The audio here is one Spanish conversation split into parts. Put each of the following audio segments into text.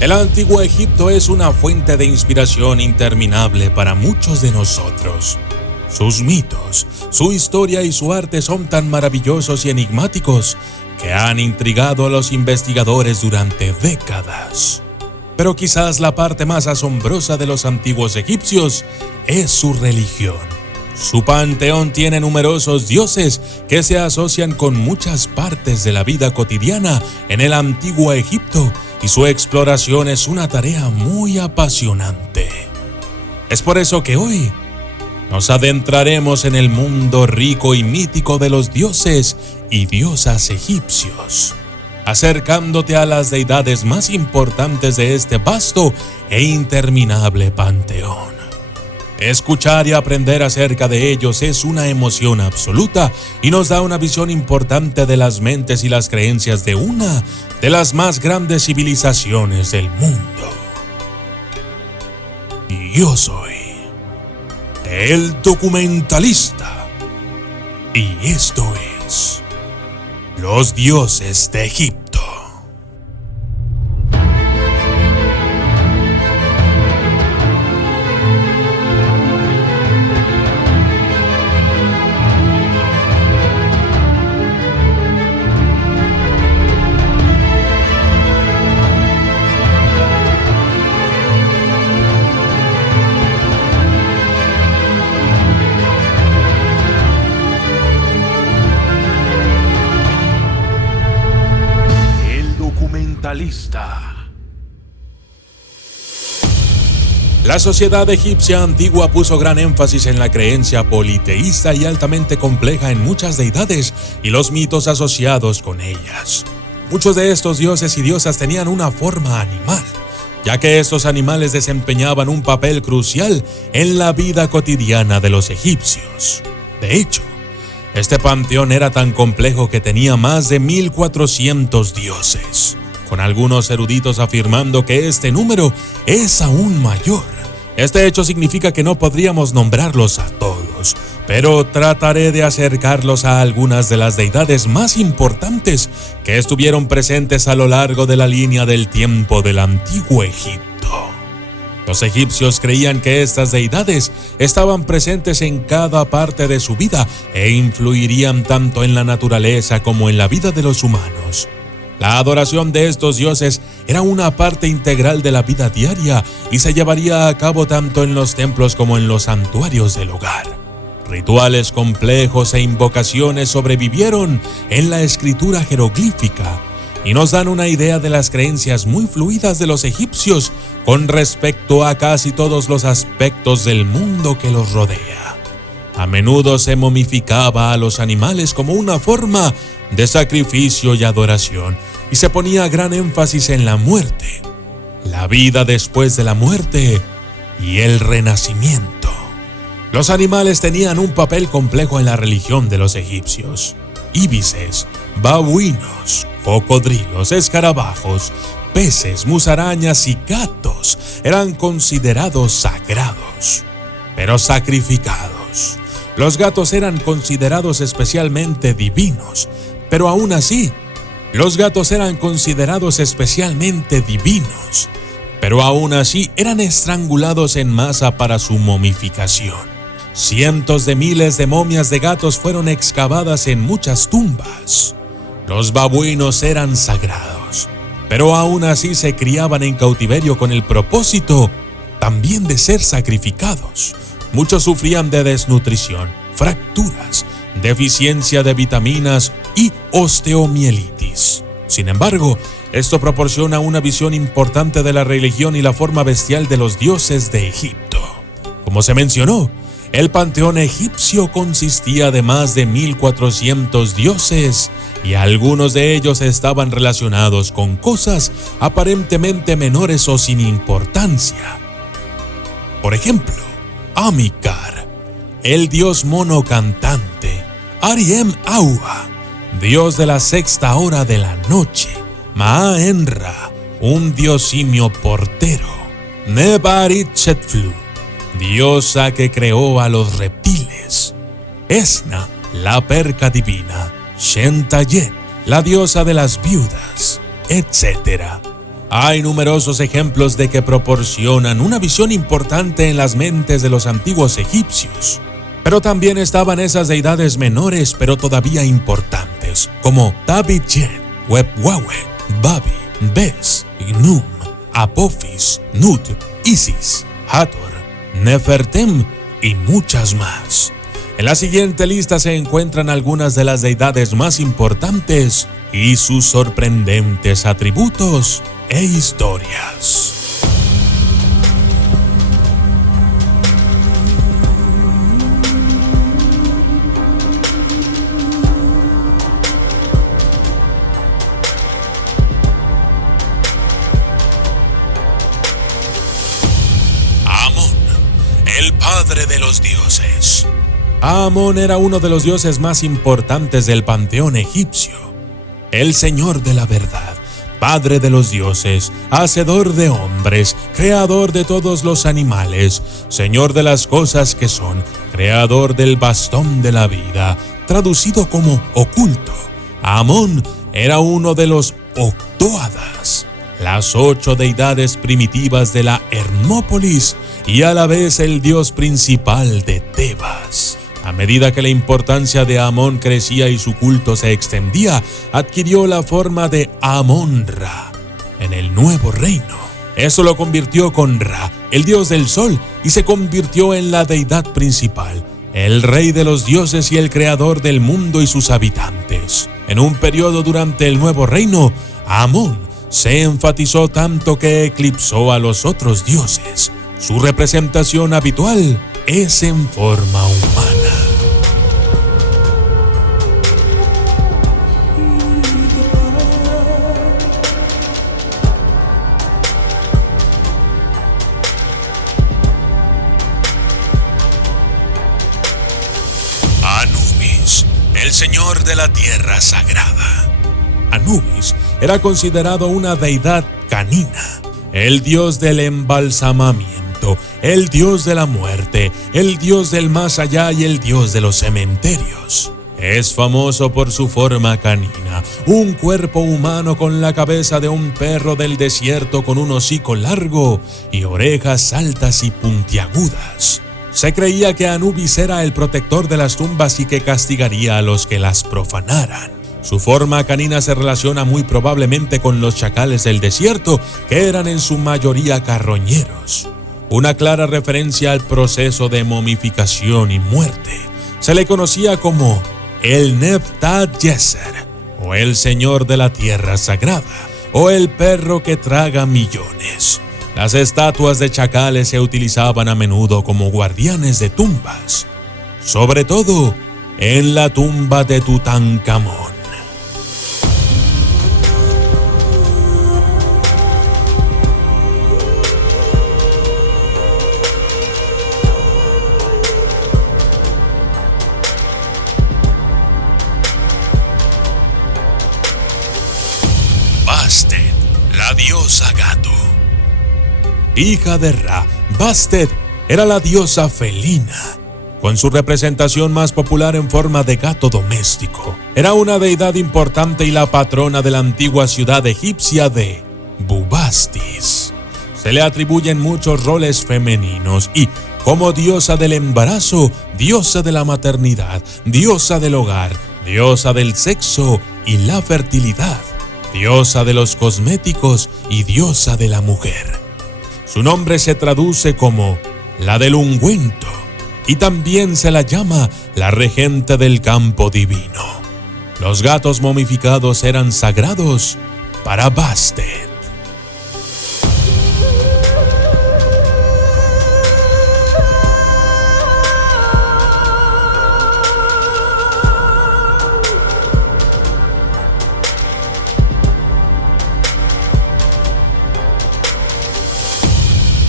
El antiguo Egipto es una fuente de inspiración interminable para muchos de nosotros. Sus mitos, su historia y su arte son tan maravillosos y enigmáticos que han intrigado a los investigadores durante décadas. Pero quizás la parte más asombrosa de los antiguos egipcios es su religión. Su panteón tiene numerosos dioses que se asocian con muchas partes de la vida cotidiana en el antiguo Egipto, y su exploración es una tarea muy apasionante. Es por eso que hoy nos adentraremos en el mundo rico y mítico de los dioses y diosas egipcios, acercándote a las deidades más importantes de este vasto e interminable panteón. Escuchar y aprender acerca de ellos es una emoción absoluta y nos da una visión importante de las mentes y las creencias de una de las más grandes civilizaciones del mundo. Y yo soy el documentalista. Y esto es Los Dioses de Egipto. La sociedad egipcia antigua puso gran énfasis en la creencia politeísta y altamente compleja en muchas deidades y los mitos asociados con ellas. Muchos de estos dioses y diosas tenían una forma animal, ya que estos animales desempeñaban un papel crucial en la vida cotidiana de los egipcios. De hecho, este panteón era tan complejo que tenía más de 1400 dioses, con algunos eruditos afirmando que este número es aún mayor. Este hecho significa que no podríamos nombrarlos a todos, pero trataré de acercarlos a algunas de las deidades más importantes que estuvieron presentes a lo largo de la línea del tiempo del antiguo Egipto. Los egipcios creían que estas deidades estaban presentes en cada parte de su vida e influirían tanto en la naturaleza como en la vida de los humanos. La adoración de estos dioses era una parte integral de la vida diaria y se llevaría a cabo tanto en los templos como en los santuarios del hogar. Rituales complejos e invocaciones sobrevivieron en la escritura jeroglífica y nos dan una idea de las creencias muy fluidas de los egipcios con respecto a casi todos los aspectos del mundo que los rodea. A menudo se momificaba a los animales como una forma de sacrificio y adoración, y se ponía gran énfasis en la muerte, la vida después de la muerte y el renacimiento. Los animales tenían un papel complejo en la religión de los egipcios. Íbices, babuinos, cocodrilos, escarabajos, peces, musarañas y gatos eran considerados sagrados, pero sacrificados. Los gatos eran considerados especialmente divinos, pero aún así, eran estrangulados en masa para su momificación. Cientos de miles de momias de gatos fueron excavadas en muchas tumbas. Los babuinos eran sagrados, pero aún así se criaban en cautiverio con el propósito también de ser sacrificados. Muchos sufrían de desnutrición, fracturas, deficiencia de vitaminas y osteomielitis. Sin embargo, esto proporciona una visión importante de la religión y la forma bestial de los dioses de Egipto. Como se mencionó, el panteón egipcio consistía de más de 1400 dioses y algunos de ellos estaban relacionados con cosas aparentemente menores o sin importancia. Por ejemplo, Amikar, el dios mono cantante; Ariem-Aua, dios de la sexta hora de la noche; Maa-Enra, un dios simio portero; Nebarit-Chetflu, diosa que creó a los reptiles; Esna, la perca divina; Shentayet, la diosa de las viudas, etc. Hay numerosos ejemplos de que proporcionan una visión importante en las mentes de los antiguos egipcios. Pero también estaban esas deidades menores pero todavía importantes, como Tabit-Jet, Web-Wawet, Babi, Bes, Ignum, Apophis, Nut, Isis, Hathor, Nefertem y muchas más. En la siguiente lista se encuentran algunas de las deidades más importantes y sus sorprendentes atributos e historias. Amón, el padre de los dioses. Amón era uno de los dioses más importantes del panteón egipcio. El señor de la verdad, padre de los dioses, hacedor de hombres, creador de todos los animales, señor de las cosas que son, creador del bastón de la vida, traducido como oculto. Amón era uno de los octóadas, las 8 deidades primitivas de la Hermópolis y a la vez el dios principal de Tebas. A medida que la importancia de Amón crecía y su culto se extendía, adquirió la forma de Amón-Ra en el nuevo reino. Eso lo convirtió con Ra, el dios del sol, y se convirtió en la deidad principal, el rey de los dioses y el creador del mundo y sus habitantes. En un periodo durante el nuevo reino, Amón se enfatizó tanto que eclipsó a los otros dioses. Su representación habitual es en forma humana. Anubis, el señor de la tierra sagrada. Anubis era considerado una deidad canina, el dios del embalsamamiento, el dios de la muerte, el dios del más allá y el dios de los cementerios. Es famoso por su forma canina, un cuerpo humano con la cabeza de un perro del desierto con un hocico largo y orejas altas y puntiagudas. Se creía que Anubis era el protector de las tumbas y que castigaría a los que las profanaran. Su forma canina se relaciona muy probablemente con los chacales del desierto, que eran en su mayoría carroñeros. Una clara referencia al proceso de momificación y muerte. Se le conocía como el Nephtat-Yesser, o el señor de la tierra sagrada, o el perro que traga millones. Las estatuas de chacales se utilizaban a menudo como guardianes de tumbas, sobre todo en la tumba de Tutankamón. Bastet, la diosa gato. Hija de Ra, Bastet era la diosa felina, con su representación más popular en forma de gato doméstico. Era una deidad importante y la patrona de la antigua ciudad egipcia de Bubastis. Se le atribuyen muchos roles femeninos y, como diosa del embarazo, diosa de la maternidad, diosa del hogar, diosa del sexo y la fertilidad, diosa de los cosméticos y diosa de la mujer. Su nombre se traduce como la del ungüento y también se la llama la regente del campo divino. Los gatos momificados eran sagrados para Bastet.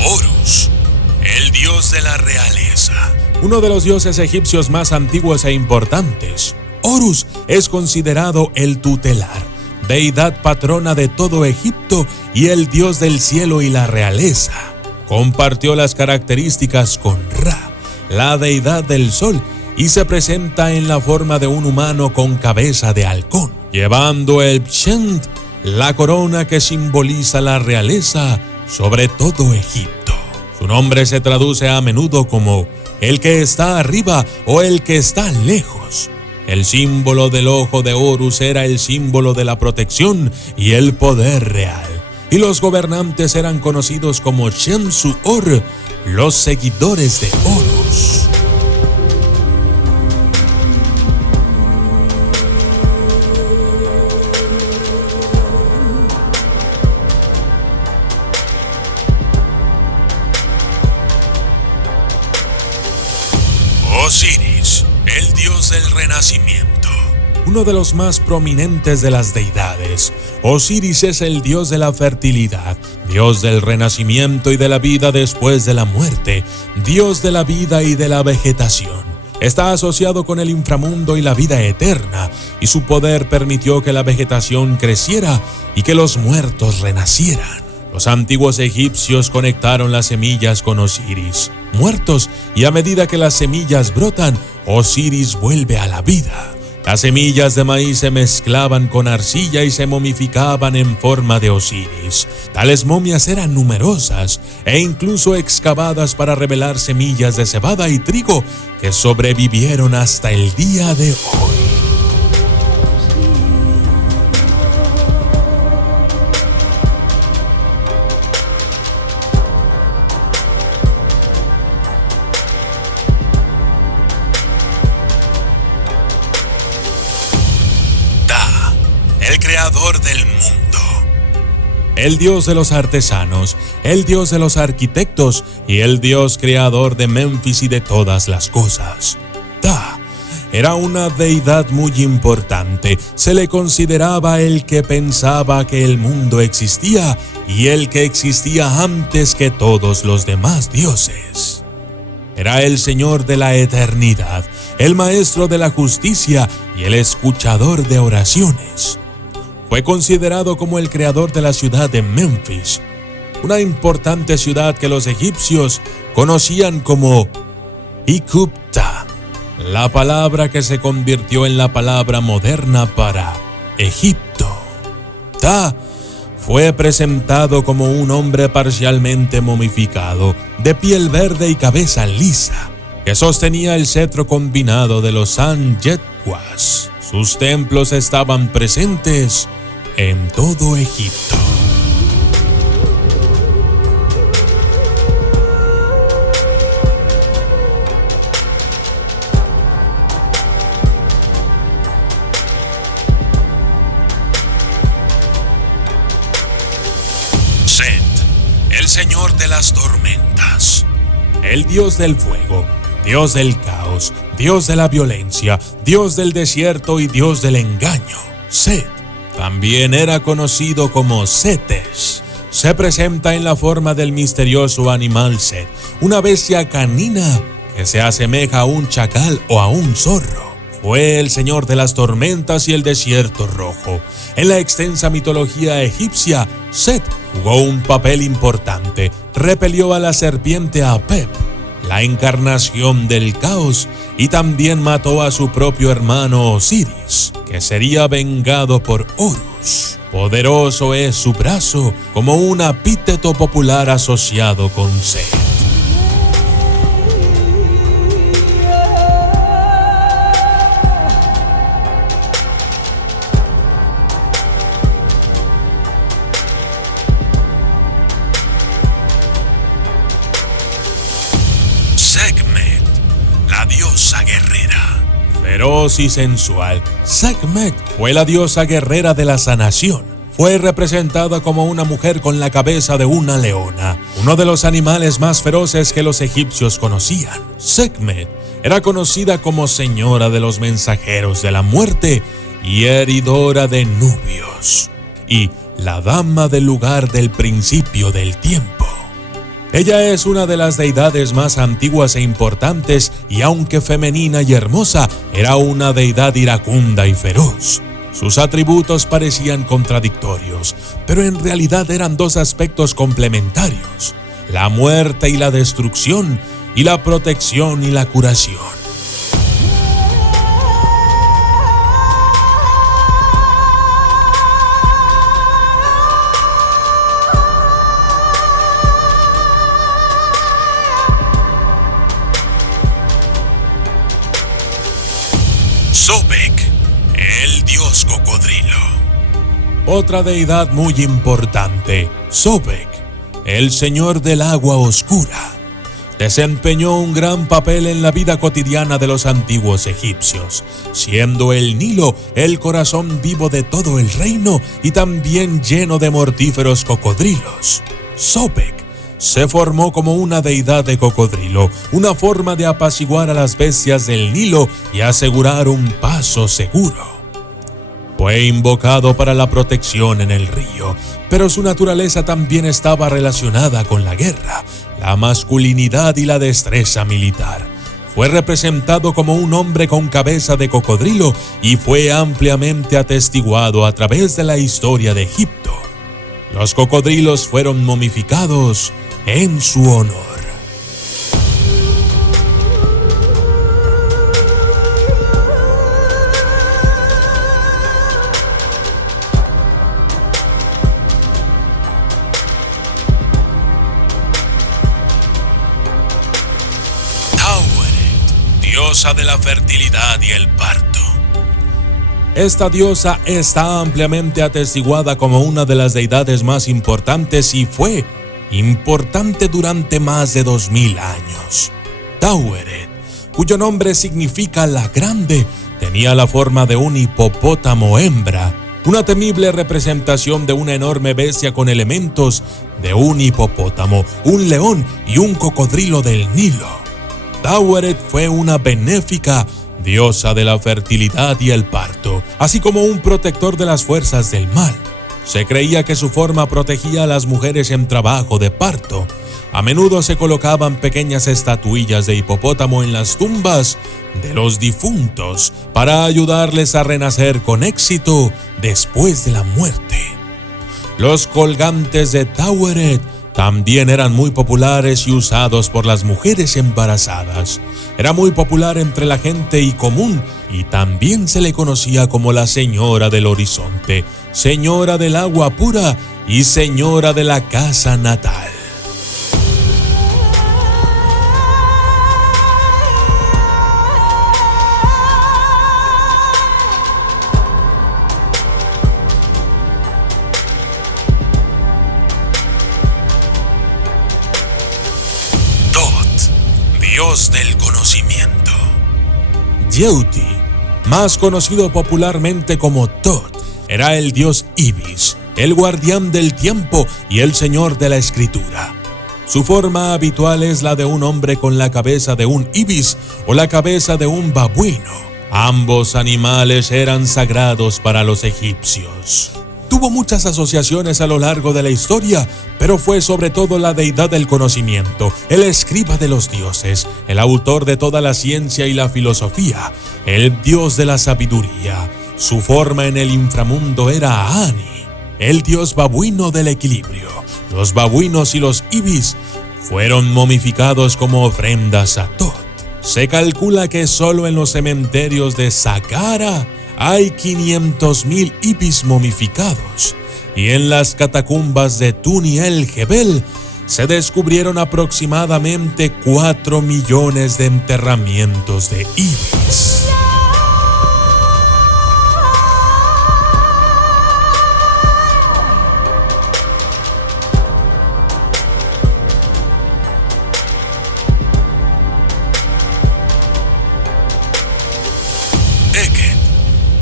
Horus, el dios de la realeza. Uno de los dioses egipcios más antiguos e importantes, Horus es considerado el tutelar, deidad patrona de todo Egipto y el dios del cielo y la realeza. Compartió las características con Ra, la deidad del sol, y se presenta en la forma de un humano con cabeza de halcón, llevando el pshent, la corona que simboliza la realeza sobre todo Egipto. Su nombre se traduce a menudo como el que está arriba o el que está lejos. El símbolo del ojo de Horus era el símbolo de la protección y el poder real. Y los gobernantes eran conocidos como Shem-Su-Or, los seguidores de Horus. Osiris, el dios del renacimiento. Uno de los más prominentes de las deidades, Osiris es el dios de la fertilidad, dios del renacimiento y de la vida después de la muerte, dios de la vida y de la vegetación. Está asociado con el inframundo y la vida eterna, y su poder permitió que la vegetación creciera y que los muertos renacieran. Los antiguos egipcios conectaron las semillas con Osiris, muertos, y a medida que las semillas brotan, Osiris vuelve a la vida. Las semillas de maíz se mezclaban con arcilla y se momificaban en forma de Osiris. Tales momias eran numerosas e incluso excavadas para revelar semillas de cebada y trigo que sobrevivieron hasta el día de hoy. El creador del mundo. El dios de los artesanos, el dios de los arquitectos y el dios creador de Memphis y de todas las cosas. Ta era una deidad muy importante. Se le consideraba el que pensaba que el mundo existía y el que existía antes que todos los demás dioses. Era el Señor de la eternidad, el maestro de la justicia y el escuchador de oraciones. Fue considerado como el creador de la ciudad de Memphis, una importante ciudad que los egipcios conocían como Ikupta, la palabra que se convirtió en la palabra moderna para Egipto. Ta fue presentado como un hombre parcialmente momificado, de piel verde y cabeza lisa, que sostenía el cetro combinado de los San-Yetwas. Sus templos estaban presentes en todo Egipto. Set, el señor de las tormentas, el dios del fuego, dios del caos, dios de la violencia, dios del desierto y dios del engaño. Set también era conocido como Setes. Se presenta en la forma del misterioso animal Set, una bestia canina que se asemeja a un chacal o a un zorro. Fue el señor de las tormentas y el desierto rojo. En la extensa mitología egipcia, Set jugó un papel importante. Repelió a la serpiente Apep, la encarnación del caos, y también mató a su propio hermano Osiris, que sería vengado por Horus. Poderoso es su brazo, como un epíteto popular asociado con Set. Sekhmet, la diosa guerrera. Feroz y sensual, Sekhmet fue la diosa guerrera de la sanación. Fue representada como una mujer con la cabeza de una leona, uno de los animales más feroces que los egipcios conocían. Sekhmet era conocida como señora de los mensajeros de la muerte y heridora de nubios, y la dama del lugar del principio del tiempo. Ella es una de las deidades más antiguas e importantes, y aunque femenina y hermosa, era una deidad iracunda y feroz. Sus atributos parecían contradictorios, pero en realidad eran dos aspectos complementarios: la muerte y la destrucción, y la protección y la curación. Otra deidad muy importante, Sobek, el señor del agua oscura, desempeñó un gran papel en la vida cotidiana de los antiguos egipcios, siendo el Nilo el corazón vivo de todo el reino y también lleno de mortíferos cocodrilos. Sobek se formó como una deidad de cocodrilo, una forma de apaciguar a las bestias del Nilo y asegurar un paso seguro. Fue invocado para la protección en el río, pero su naturaleza también estaba relacionada con la guerra, la masculinidad y la destreza militar. Fue representado como un hombre con cabeza de cocodrilo y fue ampliamente atestiguado a través de la historia de Egipto. Los cocodrilos fueron momificados en su honor. Diosa de la fertilidad y el parto. Esta diosa está ampliamente atestiguada como una de las deidades más importantes y fue importante durante más de 2000 años. Taweret, cuyo nombre significa la grande, tenía la forma de un hipopótamo hembra, una temible representación de una enorme bestia con elementos de un hipopótamo, un león y un cocodrilo del Nilo. Taweret fue una benéfica diosa de la fertilidad y el parto, así como un protector de las fuerzas del mal. Se creía que su forma protegía a las mujeres en trabajo de parto. A menudo se colocaban pequeñas estatuillas de hipopótamo en las tumbas de los difuntos para ayudarles a renacer con éxito después de la muerte. Los colgantes de Taweret también eran muy populares y usados por las mujeres embarazadas. Era muy popular entre la gente y común y también se le conocía como la Señora del Horizonte, Señora del Agua Pura y Señora de la Casa Natal. Dios del conocimiento. Yeuti, más conocido popularmente como Thoth, era el dios Ibis, el guardián del tiempo y el señor de la escritura. Su forma habitual es la de un hombre con la cabeza de un ibis o la cabeza de un babuino. Ambos animales eran sagrados para los egipcios. Tuvo muchas asociaciones a lo largo de la historia, pero fue sobre todo la deidad del conocimiento, el escriba de los dioses, el autor de toda la ciencia y la filosofía, el dios de la sabiduría. Su forma en el inframundo era Ani, el dios babuino del equilibrio. Los babuinos y los ibis fueron momificados como ofrendas a Thoth. Se calcula que solo en los cementerios de Saqqara hay 500,000 ibis momificados, y en las catacumbas de Tuni el Jebel se descubrieron aproximadamente 4 millones de enterramientos de ibis.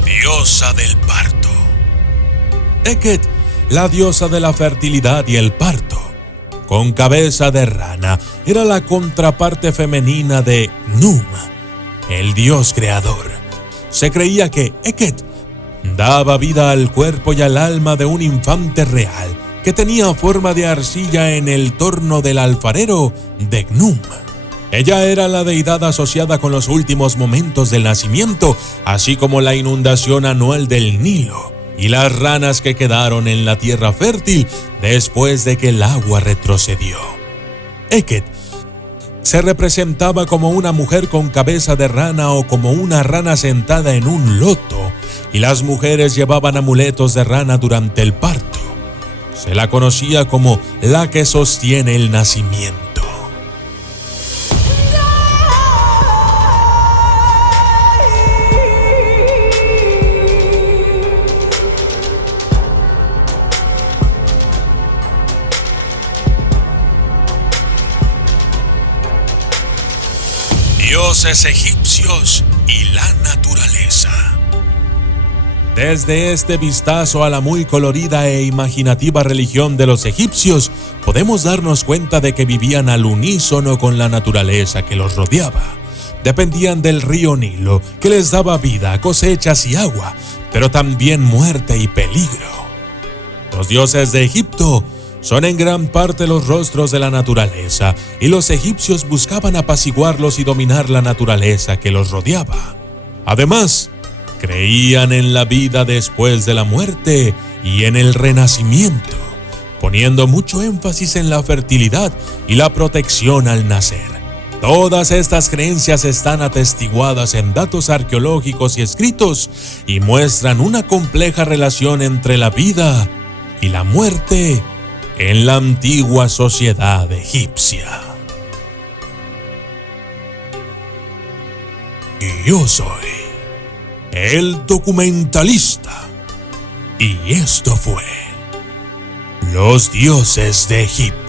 Diosa del parto. Eket, la diosa de la fertilidad y el parto, con cabeza de rana, era la contraparte femenina de Num, el dios creador. Se creía que Eket daba vida al cuerpo y al alma de un infante real que tenía forma de arcilla en el torno del alfarero de Gnum. Ella era la deidad asociada con los últimos momentos del nacimiento, así como la inundación anual del Nilo y las ranas que quedaron en la tierra fértil después de que el agua retrocedió. Eket se representaba como una mujer con cabeza de rana o como una rana sentada en un loto, y las mujeres llevaban amuletos de rana durante el parto. Se la conocía como la que sostiene el nacimiento. dioses egipcios y la naturaleza. Desde este vistazo a la muy colorida e imaginativa religión de los egipcios, podemos darnos cuenta de que vivían al unísono con la naturaleza que los rodeaba. Dependían del río Nilo, que les daba vida, cosechas y agua, pero también muerte y peligro. Los dioses de Egipto son en gran parte los rostros de la naturaleza, y los egipcios buscaban apaciguarlos y dominar la naturaleza que los rodeaba. Además, creían en la vida después de la muerte y en el renacimiento, poniendo mucho énfasis en la fertilidad y la protección al nacer. Todas estas creencias están atestiguadas en datos arqueológicos y escritos y muestran una compleja relación entre la vida y la muerte en la antigua sociedad egipcia. Y yo soy el documentalista, y esto fue Los dioses de Egipto.